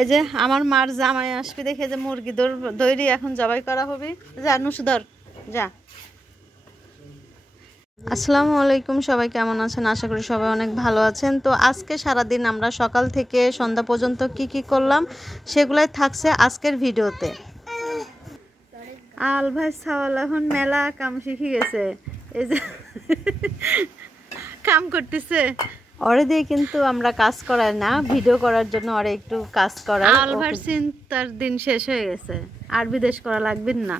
এই যে আমার মার জামাই আসবে দেখে যে মুরগি দইরি এখন জবাই করা হবে। যা নুসুধর যা। আসসালামু আলাইকুম, সবাই কেমন আছেন? আশা করি সবাই অনেক ভালো আছেন। তো আজকে সারাদিন আমরা সকাল থেকে সন্ধ্যা পর্যন্ত কি করলাম সেগুলাই থাকছে আজকের ভিডিওতে। আল ভাই সাওয়াল এখন মেলা কাম শিখে গেছে, এই যে কাম করতেছে। ওরে দিয়ে কিন্তু আমরা কাজ করাই না, ভিডিও করার জন্য ওরে একটু কাজ করাই। আল ভাই চিন্তার দিন শেষ হয়ে গেছে, আর বিদেশ করা লাগবে না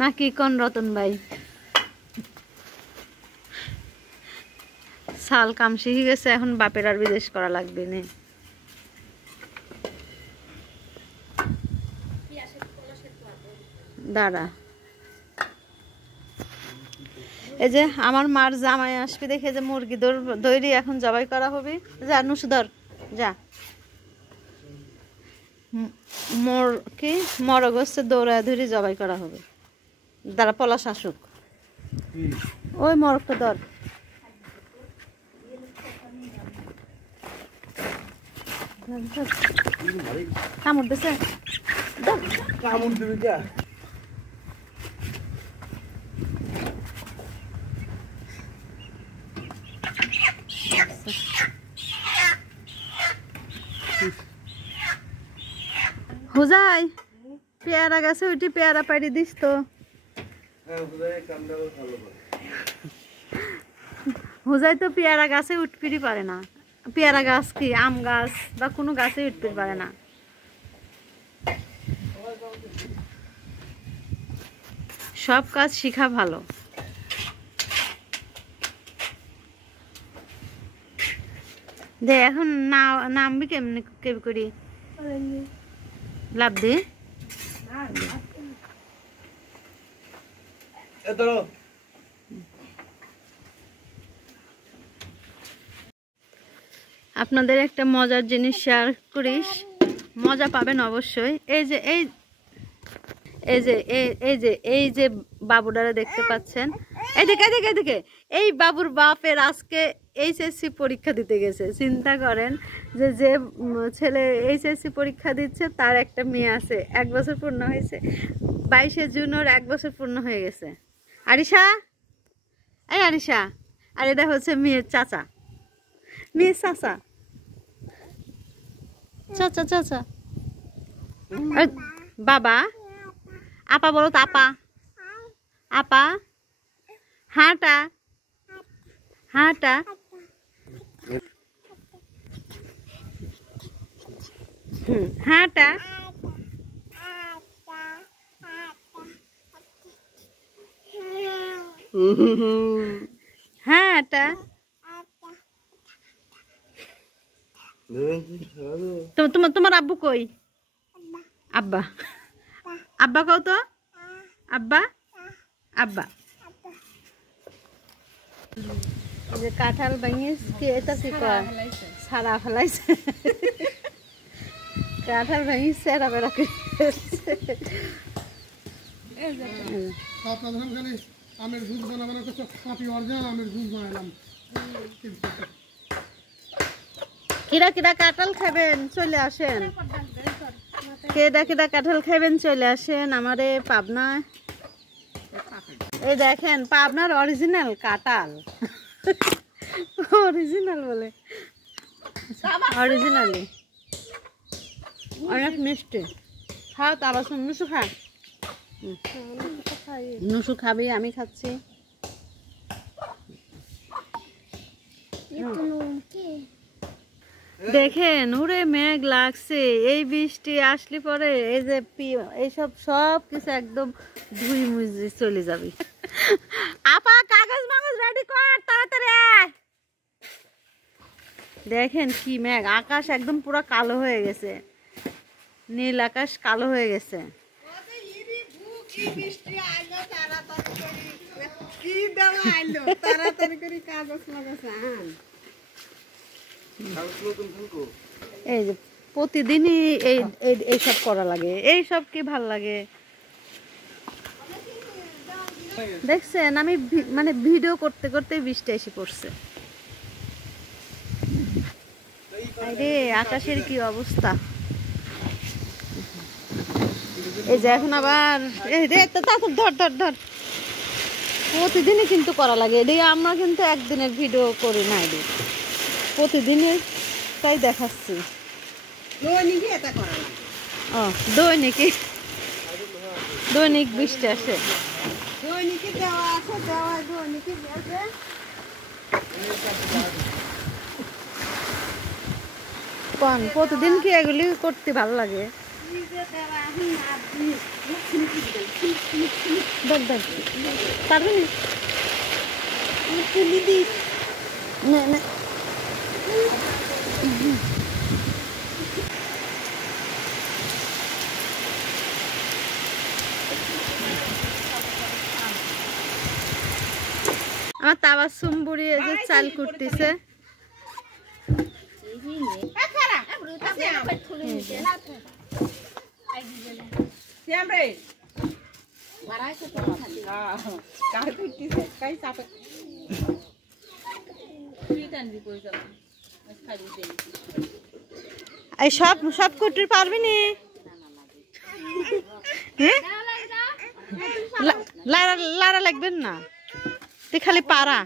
নাকি কোন রতন ভাই? সাল কাম শিখে গেছে, এখন বাপের আর বিদেশ করা লাগবে না। দাঁড়া, এই যে আমার মার জামাই আসবে দেখে যে মুরগি দইরি এখন জবাই করা হবে। যা নুসুধর যা। মরগ হচ্ছে দৌড়ায় ধরে জবাই করা হবে। দাঁড়া, পলা শাসুক ওই মরগটা ধর। কামড় দিছে, কামড় দিবি যা। হুজাই পেয়ারা গাছে উঠি পেয়ারা পাড়ি দিস তো। হুজাই তো পেয়ারা গাছে উঠপিড়ি পারে না। পেয়ারা গাছ কি আম গাছ বা কোনো গাছে উঠপিড়ি পারে না। সব কাজ শিখা ভালো। দে এখন নামবি কেমনি করি লাভ দে। আপনাদের একটা মজার জিনিস শেয়ার করিস, মজা পাবেন অবশ্যই। এই যে বাবুটারে দেখতে পাচ্ছেন, এদিকে এই বাবুর বাপের আজকে এইচএসসি পরীক্ষা দিতে গেছে। চিন্তা করেন যে ছেলে এইচএসসি পরীক্ষা দিচ্ছে তার একটা মেয়ে আছে, 1 বছর পূর্ণ হয়েছে। 22শে জুন ওর 1 বছর পূর্ণ হয়ে গেছে। আরিশা, এই আরিশা, আর এটা হচ্ছে মেয়ের চাচা, মেয়ের চাচা চাচা চাচা বাবা। আপা বলো তো, আপা আপা। হাঁটা হাঁটা হাঁটা হাঁটা। তোমার আব্বু কই? আব্বা আব্বা কও তো, আব্বা আব্বা। যে কাঁঠাল ভাঙিয়ে এটা কি কয়? সারা ফেলাইছে। কাঁঠাল ভাঙিয়ে সেরা বেড়া করে আমের জুস বানানো করছে, খাঁটি অরিজিনাল আমের জুস বানালাম। কিরা কাঁঠাল খাবেন চলে আসেন, কিরা কাঁঠাল খাবেন চলে আসেন আমারে পাবনায়। এই দেখেন পাবনার অরিজিনাল কাঁঠাল, অরিজিনাল বলে, অরিজিনালি অনেক মিষ্টি। খাও তারা শুন, নুসু খা, নুসু খাবি, আমি খাচ্ছি। দেখেন ওরে মেঘ লাগছে, এই বৃষ্টি আসলে পরে এই যে এইসব সব কিছু একদম ধুই মুজি চলে যাবে। আপা কাগজ মাগজ রেডি কর তাড়াতাড়ি। দেখেন কি মেঘ, আকাশ একদম পুরো কালো হয়ে গেছে, নীল আকাশ কালো হয়ে গেছে। এই যে প্রতিদিনই এইসব করা লাগে, এইসব কি ভাল লাগে দেখছেন। আমি মানে ভিডিও করতে করতে বৃষ্টি এসে পড়ছে। আরে আকাশের কি অবস্থা! এই যে এখন আবার এই রে ধর ধর ধর, প্রতিদিনই কিন্তু করা লাগে। এদিকে আমরা কিন্তু একদিনের ভিডিও করি না, এদিকে প্রতিদিনের তাই দেখাচ্ছি। ও দৈনিকই, দৈনিক বৃষ্টি আসে। কোন প্রতিদিন কি এগুলি করতে ভালো লাগে? পারবি না? আমার তাবাসুম বুড়ি এই যে চাল কুটতেছে। এই সব সব কুটির পারবি নি? লারা লাগবেন না, তুই খালি পারা।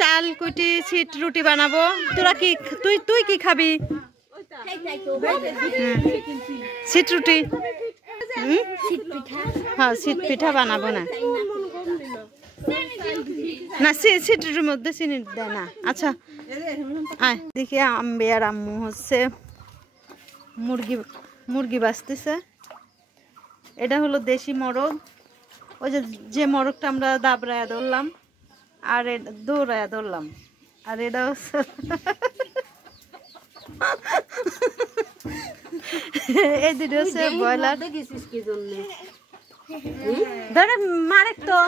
চাল কুটি ছিট রুটি বানাবো। তোরা কি তুই কি খাবি? ছিট রুটি, হ্যাঁ ছিট পিঠা বানাবো না, না ছিট রুটির মধ্যে চিনি দেয় না। আচ্ছা দেখি আম্বে আর আম্মু হচ্ছে মুরগি বাঁচতেছে। এটা হলো দেশি মোরগ, ওই যে মোরগটা আমরা দাবড়ায়া ধরলাম আর দৌড়ায়া ধরলাম। আর এটা হচ্ছে এই দুটো হচ্ছে ব্রয়লার। ধরে মারেক তো।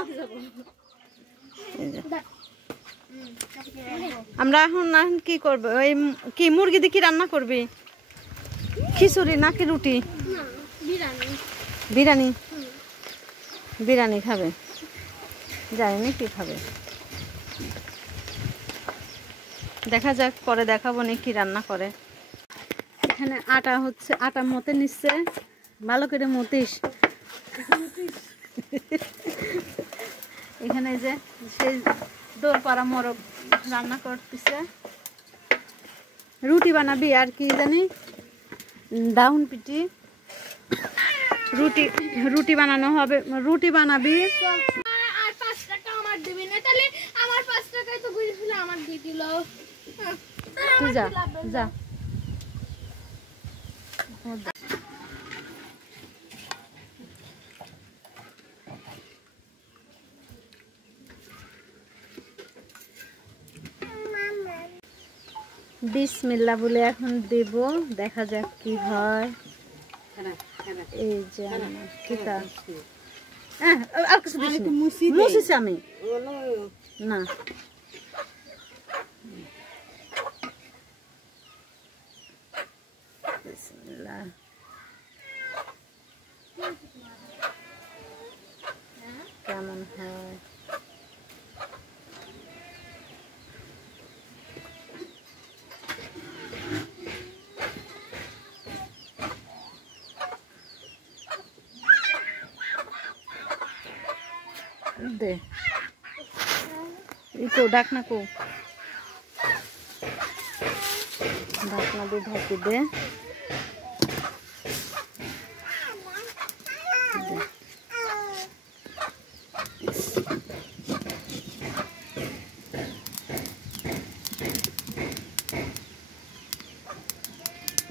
আমরা এখন কি করবো? ওই কি মুরগি দিয়ে কি রান্না করবি? খিচুড়ি নাকি রুটি? বিরিয়ানি। বিরিয়ানি খাবে, জানি না কি খাবে, দেখা যাক, পরে দেখাবো নি কি রান্না করে। এখানে আটা হচ্ছে, আটা মতে নিচ্ছে, ভালো করে মতিস। এখানে যে সেই দোরপাড়া মোরগ রান্না করতেছে। রুটি বানাবি আর কি জানি, ডাউন পিটি রুটি বানানো হবে। রুটি বানাবি। আর 5 টাকা আমার দিবি না? তাহলে আমার 5 টাকায় তো ঘুরে আমার দিয়ে দিল। তুই যা যা। বিসমিল্লাহ বলে এখন দেব, দেখা যাক কি হয়। এই যে কিতা আর কিছু দিস না, মুছিস আমি না। বিসমিল্লাহ। কেমন হয়? দে তো ঢাকনা কো, ঢাকনা দিয়ে ঢাকি দে।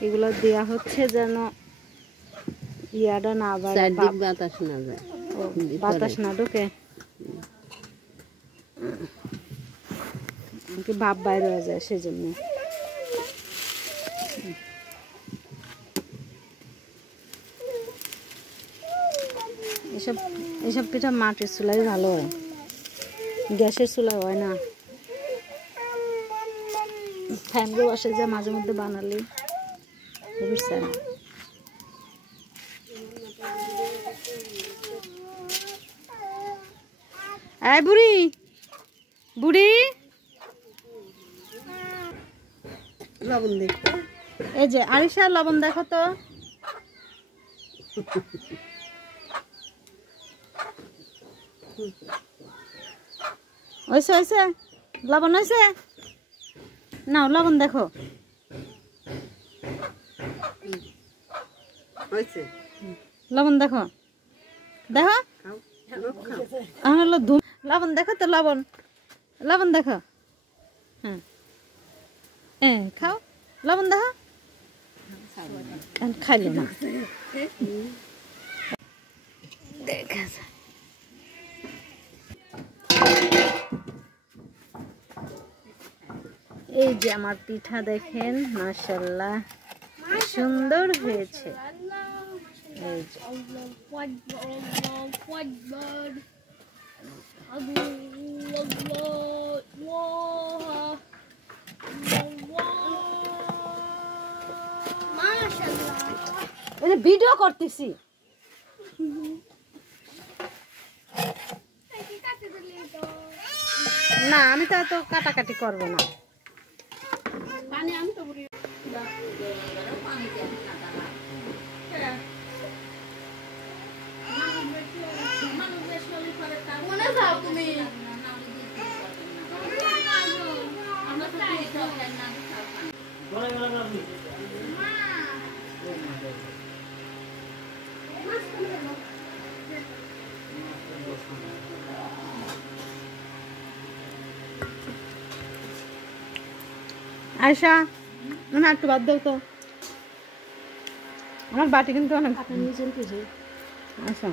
এগুলো দেয়া হচ্ছে যেন ইয়াটা না বাড়ে, বাতাস না যায়, বাতাস না ঢোকে, ভাব বাইরে হয়ে যায়, সেজন্য। এসব পিঠা মাটির চুলাই ভালো হয়, গ্যাসের চুলা হয় না। ফ্যানগুলো বসে যে মাঝে মধ্যে বানালি বুঝছে না। এই বুড়ি বুড়ি লবণ দেখতে এই যে আরিশা লবণ দেখো তো হয়েছে হয়েছে লবণ হয়েছে নাও লবণ দেখো হয়েছে লবণ দেখো দেখো খাও লোক খাও এখন হলো লবণ দেখো তো লবণ লবণ দেখো হ্যাঁ খাও লবণ দেখো খাইলে না দেখা যায়। এই যে আমার পিঠা দেখেন মাশাআল্লাহ সুন্দর হয়েছে এই যে ভিডিও করতেছি না আমি তো এত কাটাকাটি করবো না আয়শা না একটু বাদ দাও তো আমার বাটি কিন্তু অনেক আচ্ছা